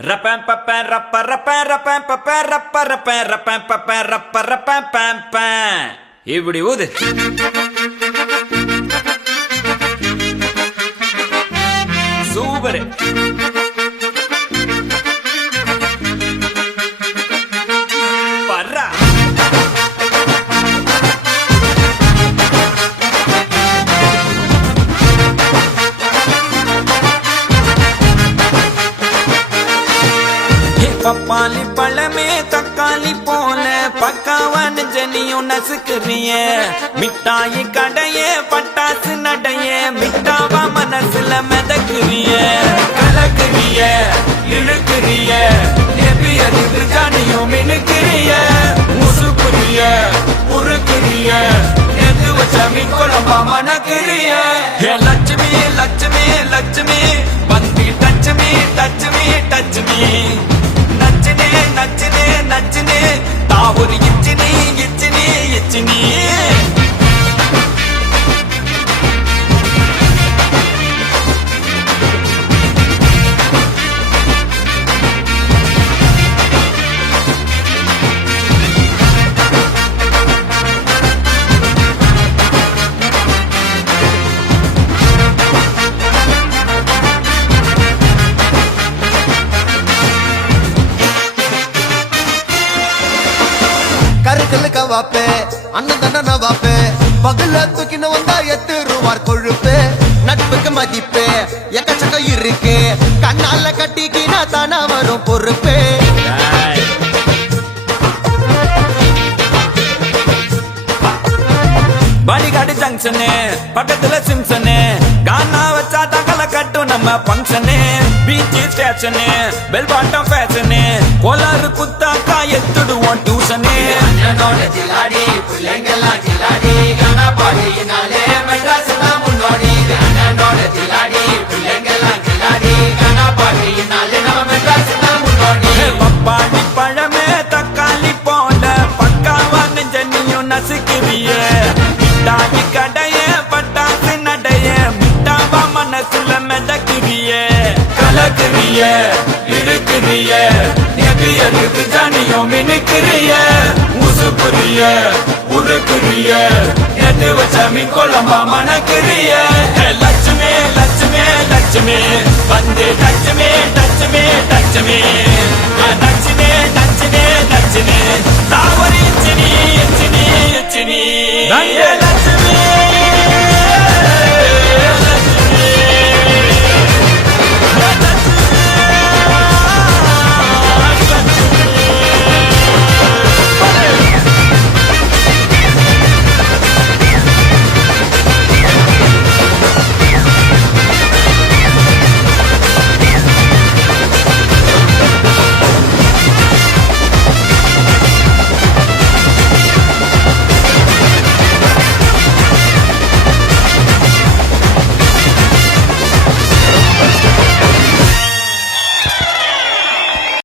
Rapam papam rappa rapam rapam papam rappa rapam rapam papam rappa rapam pam pam. இப்படி ஊது. Super. பர்ரா. பப்பாளி பழமே தக்காளி போல பக்காவான ஜனியும் நசுக்குறிய மிட்டாயி கடைய பட்டாசு நடைய மிட்டாவா மனசுல மிதக்குறிய கலக்குறிய இழுக்குறிய எப்பியது ஜனியும் மினுக்குறிய முசுக்குறிய உருக்குறிய எது வச்ச மீன் குழம்பா மணக்குறிய லட்சுமி லட்சுமி லட்சுமி வந்து டச்சுமி டச்சுமி டச்சுமி நச்சினே நச்சினே நச்சினே தாவூர் இச்சினி இச்சினி இச்சினி வாப்பே அண்ணன் தண்டன வாப்பே பகல தூக்கின வந்தா எத்து ரூபார் கொழுப்பு நட்புக்கு மதிப்பு எக்கச்சக்கம் இருக்கு கண்ணால கட்டிக்கினா தானா வரும் பொறுப்பு பாடிகாடு ஜங்ஷனு பக்கத்துல சிம்சனு கானா வச்சா தகல கட்டும் நம்ம பங்கனு beach station bell bottom fashion கோலாறு குத்தாக்கா எத்துடுவோம் டியூஷனு ஜிலாடி பிள்ளைங்கெல்லாம் ஜிலாடி கானா பாடினாலே மெட்ராஸ் தான் முன்னோடி ஜிலாடி பிள்ளைங்கெல்லாம் ஜிலாடி கானா பாடினாலே நம்ம மெட்ராஸ் தான் முன்னோடி பப்பாளி பழமே தக்காளி போல பக்காவா நெஞ்சனியும் நசுக்குறிய மிட்டாயி கடைய பட்டாசு நடைய மிட்டாவா மனசுல மிதக்குறிய கலக்குறிய இழுக்குறிய எது ஜனியும் மினுக்குறிய முசுக்குறிய உருக்குறிய எது வச்ச மீன் குழம்பா மணக்குறிய லட்சுமி லட்சுமி லட்சுமி வந்து டச்சுமி டச்சுமி டச்சுமி நச்சினே நச்சினே நச்சினே